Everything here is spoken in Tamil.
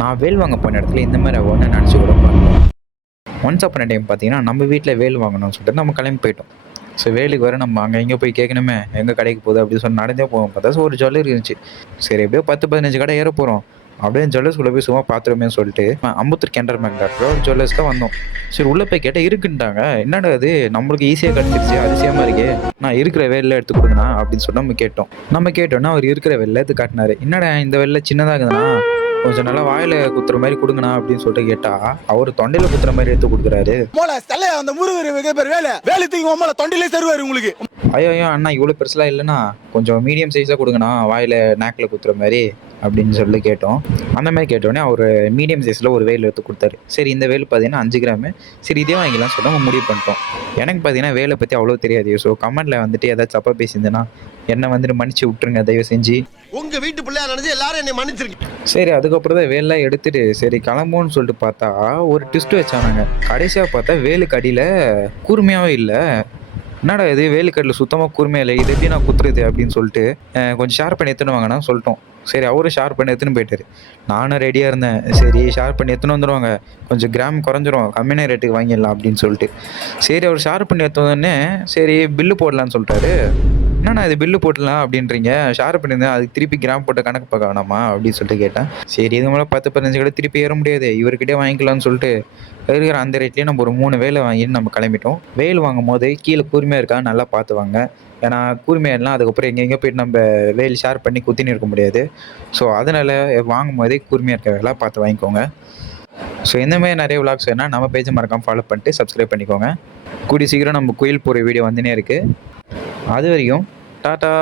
நான் வேல் வாங்க போன இடத்துல இந்த மாதிரி ஒன்று நினச்சி கூட பார்க்கல. ஒன்ஸ் அப்பான டைம் பார்த்தீங்கன்னா நம்ம வீட்டில் வேல் வாங்கணும்னு சொல்லிட்டு நம்ம கிளம்பி போயிட்டோம். ஸோ வேலுக்கு வர நம்ம அங்கே இங்கே போய் கேட்கணுமே எங்கே கடைக்கு போகுது அப்படின்னு சொல்லி நடந்தே போவோம். பார்த்தா ஒரு ஜுவல்லரி இருந்துச்சு. சரி எப்படியோ 10-15 கடை ஏற போகிறோம். அப்படியே ஜுவல்லர்ஸ்குள்ளே போய் சும்மா பார்த்துருமே சொல்லிட்டு அம்பத்தூர் கெண்டர் மேக்டாக்டர் ஒரு ஜுவல்லர்ஸ் தான் வந்தோம். சரி உள்ளே போய் கேட்டால் இருக்குன்ட்டாங்க. என்னடா அது நம்மளுக்கு ஈஸியாக கிடச்சிருச்சு அதிசயமாக இருக்கே, நான் இருக்கிற வேலில் எடுத்து கொடுங்கண்ணா அப்படின்னு சொல்லி நம்ம கேட்டோம். நம்ம கேட்டோன்னா அவர் இருக்கிற வெள்ளை எடுத்து காட்டினாரு. என்னடா இந்த வெள்ளை சின்னதாக இருக்குதுண்ணா, கொஞ்சம் நல்லா வாயில குத்துற மாதிரி கொடுங்கண்ணா அப்படின்னு சொல்லிட்டு கேட்டா அவர் தொண்டையில குத்துற மாதிரி எடுத்து கொடுக்குறாரு. அந்த முருகர் வேலை தூக்கி தொண்டையிலே தருவாரு உங்களுக்கு. ஐயோ அண்ணா இவ்வளோ பெருசுலாம் இல்லைண்ணா, கொஞ்சம் மீடியம் சைஸாக கொடுங்கண்ணா வாயில நாக்கில் குத்துற மாதிரி அப்படின்னு சொல்லி கேட்டோம். அந்த மாதிரி கேட்டோடனே அவர் மீடியம் சைஸில் ஒரு வேல் எடுத்து கொடுத்தாரு. சரி இந்த வேல் பார்த்தீங்கன்னா 5 கிராமு, சரி இதே வாங்கிக்கலாம் சொல்லி நம்ம முடிவு பண்ணிட்டோம். எனக்கு பார்த்தீங்கன்னா வேலை பற்றி அவ்வளோ தெரியாது. ஸோ கமெண்ட்டில் வந்துட்டு ஏதாச்சும் தப்பாக பேசியிருந்தேன்னா என்னை வந்துட்டு மன்னிச்சு விட்டுருங்க தயவு செஞ்சு. உங்க வீட்டு பிள்ளையா நினைச்சு எல்லாரும் என்னை மன்னிச்சிருக்கீங்க. சரி அதுக்கப்புறம் தான் வேலாம் எடுத்துட்டு சரி கிளம்புன்னு சொல்லிட்டு பார்த்தா ஒரு ட்விஸ்ட் வச்சானாங்க. கடைசியாக பார்த்தா வேலுக்கு அடியில் கூர்மையாகவே இல்லை. என்னடா இது வேலுக்கடியில் சுத்தமாக கூர்மையாக இல்லை, இது எப்படி நான் குத்துறது அப்படின்னு சொல்லிட்டு கொஞ்சம் ஷேர் பண்ணி எடுத்துன்னு வாங்கன்னு சொல்லிட்டோம். சரி அவரும் ஷேர் பண்ணி எடுத்துன்னு போயிட்டாரு. நானும் ரெடியாக இருந்தேன். சரி ஷேர் பண்ணி எடுத்துன்னு வந்துடுவாங்க, கொஞ்சம் கிராம் குறைஞ்சிரும், கம்மியான ரேட்டுக்கு வாங்கிடலாம் அப்படின்னு சொல்லிட்டு. சரி அவர் ஷேர் பண்ணி எடுத்து வந்தோடனே சரி பில்லு போடலான்னு சொல்லிட்டாரு. என்னண்ணா இது பில்லு போடலாம் அப்படின்றீங்க, ஷேர் பண்ணியிருந்தேன் அதுக்கு திருப்பி கிராம் போட்ட கணக்கு பார்க்க வேணாமா அப்படின்னு சொல்லிட்டு கேட்டேன். சரி இது மேலே 10-15 கடை திருப்பி ஏற முடியாது, இவர்கிட்டே வாங்கிக்கலாம்னு சொல்லிட்டு இருக்கிற அந்த ரேட்லேயே நம்ம ஒரு 3 வேலை வாங்கிட்டு நம்ம கிளம்பிட்டோம். வேல் வாங்கும் போது கீழே கூர்மையாக இருக்கா நல்லா பார்த்து வாங்க. ஏன்னா கூர்மையாகலாம் அதுக்கப்புறம் எங்கெங்கே போய்ட்டு நம்ம வேல் ஷேர் பண்ணி குத்தின்னு இருக்க முடியாது. ஸோ அதனால் வாங்கும் போதே கூர்மையாக இருக்க வேலை பார்த்து வாங்கிக்கோங்க. ஸோ இந்த மாதிரி நிறைய விளாக்ஸ் வேணால் நம்ம பேஜை மறக்காமல் ஃபாலோ பண்ணிட்டு சப்ஸ்கிரைப் பண்ணிக்கோங்க. கூடிய சீக்கிரம் நம்ம கோயில் போகிற வீடியோ வந்துனே இருக்குது. அது வரைக்கும் டாடா.